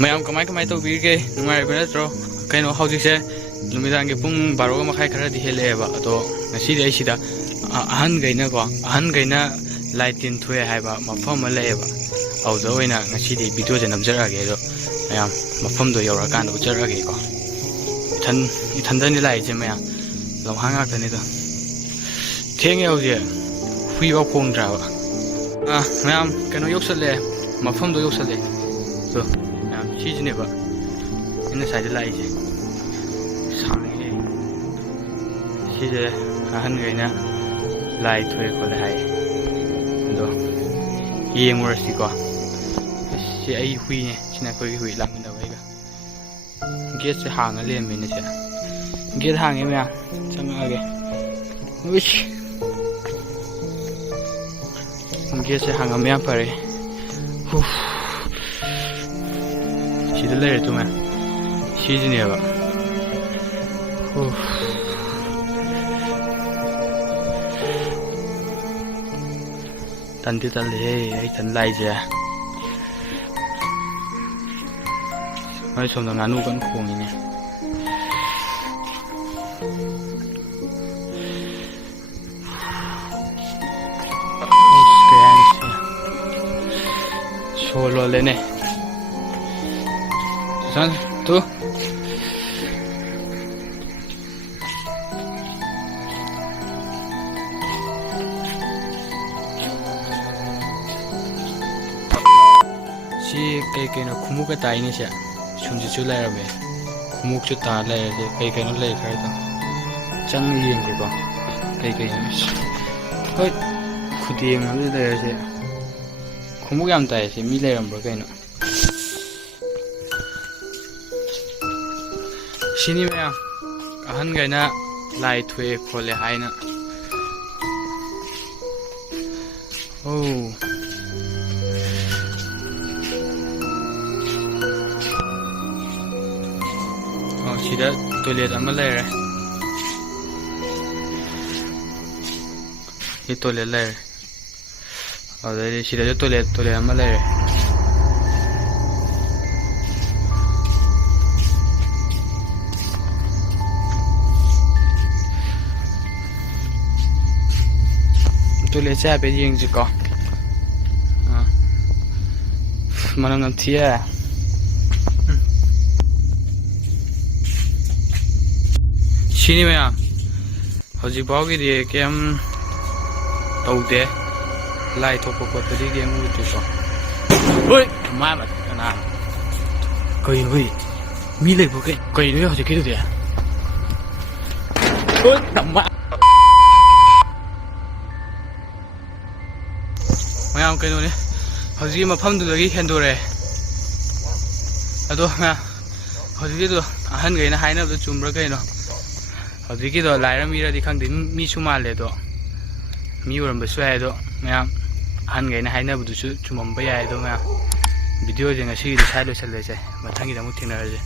ꯃꯌꯥꯝ ꯀꯃꯥꯏ ꯇꯧꯕꯤꯔꯤꯒꯦ ꯅꯨꯡꯉꯥꯏꯔꯤꯕ ꯅꯠꯇ꯭ꯔꯣ ꯀꯩꯅꯣ ꯍꯧꯖꯤꯛꯁꯦ ꯅꯨꯃꯤꯗꯥꯡꯒꯤ ꯄꯨꯡ 12:30 ꯈꯔꯗꯤ ꯍꯦꯜꯂꯛꯑꯦꯕ ꯑꯗꯣ ꯉꯁꯤꯗꯤ ꯑꯩ ꯁꯤꯗ ꯑꯍꯟꯈꯩꯅ ꯂꯥꯏ ꯇꯤꯟ ꯊꯣꯛꯑꯦ ꯍꯥꯏꯕ ꯃꯐꯝ ꯑꯃ ꯂꯩꯌꯦꯕ ꯑꯗꯨꯗ ꯑꯣꯏꯅ ꯉꯁꯤꯗꯤ ꯚꯤꯗꯤꯑꯣꯁꯦ ꯅꯝꯖꯔꯛꯑꯒꯦ ꯑꯗꯣ ꯃꯌꯥꯝ ꯃꯐꯝꯗꯣ ꯌꯧꯔꯀꯥꯟꯗ ꯎꯠꯆꯔꯛꯑꯒꯦꯀꯣ ꯏꯊꯟꯗꯅꯤ ꯂꯥꯛꯏꯁꯦ ꯃꯌꯥꯝ ꯂꯝꯍꯥꯡ ꯉꯥꯛꯇꯅꯤꯗ ꯊꯦꯡꯉꯦ ꯍꯧꯖꯤꯛ ꯍꯨꯏꯐꯥꯎ ꯈꯣꯡꯗ꯭ꯔꯕ ꯃꯌꯥꯝ ꯀꯩꯅꯣ ꯌꯧꯁꯜꯂꯛꯑꯦ ꯃꯐꯝꯗꯣ ꯌꯧꯁꯜꯂꯛꯑꯦ ꯑꯗꯣ ꯃꯌꯥꯝ ꯁꯤꯁꯤꯅꯦꯕ ꯑꯩꯅ ꯉꯁꯥꯏꯗ ꯂꯥꯛꯏꯁꯦ ꯁꯥꯡꯉꯦ ꯁꯤꯁꯦ ꯑꯍꯟꯈꯩꯅ ꯂꯥꯏ ꯊꯣꯛꯑꯦ ꯈꯣꯠꯂꯦ ꯍꯥꯏꯌꯦ ꯑꯗꯣ ꯌꯦꯡꯉꯨꯔꯁꯤꯀꯣ ꯁꯤ ꯑꯩ ꯍꯨꯏꯅꯦ ꯁꯤꯅ ꯑꯩꯈꯣꯏꯒꯤ ꯍꯨꯏ ꯂꯥꯛꯃꯤꯟꯅꯕ ꯑꯩꯒ ꯒꯦꯠꯁꯦ ꯍꯥꯡꯉ ꯂꯩꯔꯝꯃꯤꯅꯦ ꯁꯦ ꯒꯦꯠ ꯍꯥꯡꯉꯦ ꯃꯌꯥꯝ ꯆꯪꯉꯛꯑꯒꯦ ꯎꯏꯁ ꯒꯦꯠꯁꯦ ꯍꯥꯡꯉꯝꯃꯦ ꯌꯥꯝ ꯐꯔꯦ ꯁꯤꯗ ꯂꯩꯔꯦ ꯇꯨ ꯃꯌꯥꯝ ꯁꯤꯁꯤꯅꯦꯕ ꯇꯟꯗꯤ ꯇꯜꯂꯦꯍꯦ ꯑꯩ ꯏꯊꯟ ꯂꯥꯛꯏꯁꯦ ꯃꯣꯏ ꯁꯣꯝꯗ ꯉꯥꯅꯨ ꯀꯟꯅ ꯈꯣꯡꯉꯤꯅꯦ ꯀꯩ ꯍꯥꯏꯅꯤ ꯁꯣ ꯂꯣꯜꯂꯦꯅꯦ ꯇꯨ ꯁꯤ ꯀꯩꯅꯣ ꯈꯨꯃꯨꯛꯀ ꯇꯥꯏꯅꯦ ꯁꯦ ꯁꯨꯝꯁꯤꯁꯨ ꯂꯩꯔꯝꯃꯦ ꯈꯨꯃꯨꯛꯁꯨ ꯇꯥ ꯂꯩꯔꯁꯦ ꯀꯩꯅꯣ ꯂꯩ ꯈꯔꯗꯣ ꯆꯪꯉ ꯌꯦꯡꯒꯦꯀꯣ ꯀꯩꯅꯣ ꯍꯣꯏ ꯈꯨꯗꯦꯡ ꯑꯃꯗꯤ ꯂꯩꯔꯁꯦ ꯈꯨꯃꯨꯛ ꯌꯥꯝ ꯇꯥꯏ ꯁꯤ ꯃꯤ ꯂꯩꯔꯝꯕ꯭ꯔꯥ ꯀꯩꯅꯣ ꯁꯤꯅꯤ ꯃꯌꯥꯝ ꯑꯍꯟꯈꯩꯅ ꯂꯥꯏ ꯊꯣꯛꯑꯦ ꯈꯣꯠꯂꯦ ꯍꯥꯏꯅ ꯁꯤꯗ ꯇꯣꯏꯂꯦꯠ ꯑꯃ ꯂꯩꯔꯦ ꯁꯤ ꯇꯣꯏꯂꯦꯠ ꯂꯩꯔꯦ ꯑꯗꯨꯗꯩꯗꯤ ꯁꯤꯗꯁꯨ ꯇꯣꯏꯂꯦꯠ ꯑꯃ ꯂꯩꯔꯦ ꯇꯣꯏꯂꯦꯠꯁꯦ ꯍꯥꯏꯐꯦꯠ ꯌꯦꯡꯁꯤꯀꯣ ꯃꯅꯝ ꯅꯝꯊꯤꯌꯦ ꯁꯤꯅꯤ ꯃꯌꯥꯝ ꯍꯧꯖꯤꯛ ꯐꯥꯎꯒꯤꯗꯤ ꯀꯩꯝ ꯇꯧꯗꯦ ꯂꯥꯏ ꯊꯣꯛꯄ ꯈꯣꯠꯄꯗꯤ ꯀꯩꯝ ꯎꯗꯦꯀꯣ ꯍꯣꯏ ꯃꯥ ꯀꯅꯥ ꯀꯩꯅꯣ ꯍꯣꯏ ꯃꯤ ꯂꯩꯕ꯭ꯔꯣ ꯀꯩꯅꯣ ꯍꯧꯖꯤꯛꯀꯤꯗꯨꯗꯤ ꯍꯣꯏ ꯃꯌꯥꯝ ꯀꯩꯅꯣꯅꯦ ꯍꯧꯖꯤꯛꯀꯤ ꯃꯐꯝꯗꯨꯗꯒꯤ ꯍꯦꯟꯗꯣꯔꯛꯑꯦ ꯑꯗꯣ ꯍꯧꯖꯤꯛꯀꯤꯗꯣ ꯑꯍꯟꯈꯩꯅ ꯍꯥꯏꯅꯕꯗꯣ ꯆꯨꯝꯕ꯭ꯔꯥ ꯀꯩꯅꯣ ꯍꯧꯖꯤꯛꯀꯤꯗꯣ ꯂꯥꯏꯔ ꯃꯤꯔꯗꯤ ꯈꯪꯗꯦ ꯃꯤꯁꯨ ꯃꯥꯜꯂꯦ ꯑꯗꯣ ꯃꯤ ꯑꯣꯏꯔꯝꯕꯁꯨ ꯌꯥꯏ ꯑꯗꯣ ꯃꯌꯥꯝ ꯑꯍꯟꯈꯩꯅ ꯍꯥꯏꯅꯕꯗꯨꯁꯨ ꯆꯨꯝꯃꯝꯕ ꯌꯥꯏ ꯑꯗꯣ ꯃꯌꯥꯝ ꯚꯤꯗꯤꯑꯣꯁꯦ ꯉꯁꯤꯒꯤꯗꯤ ꯁ꯭ꯋꯥꯏ ꯂꯣꯏꯁꯤꯜꯂꯁꯦ ꯃꯊꯪꯒꯤꯗ ꯑꯃꯨꯛ ꯊꯦꯡꯅꯔꯁꯦ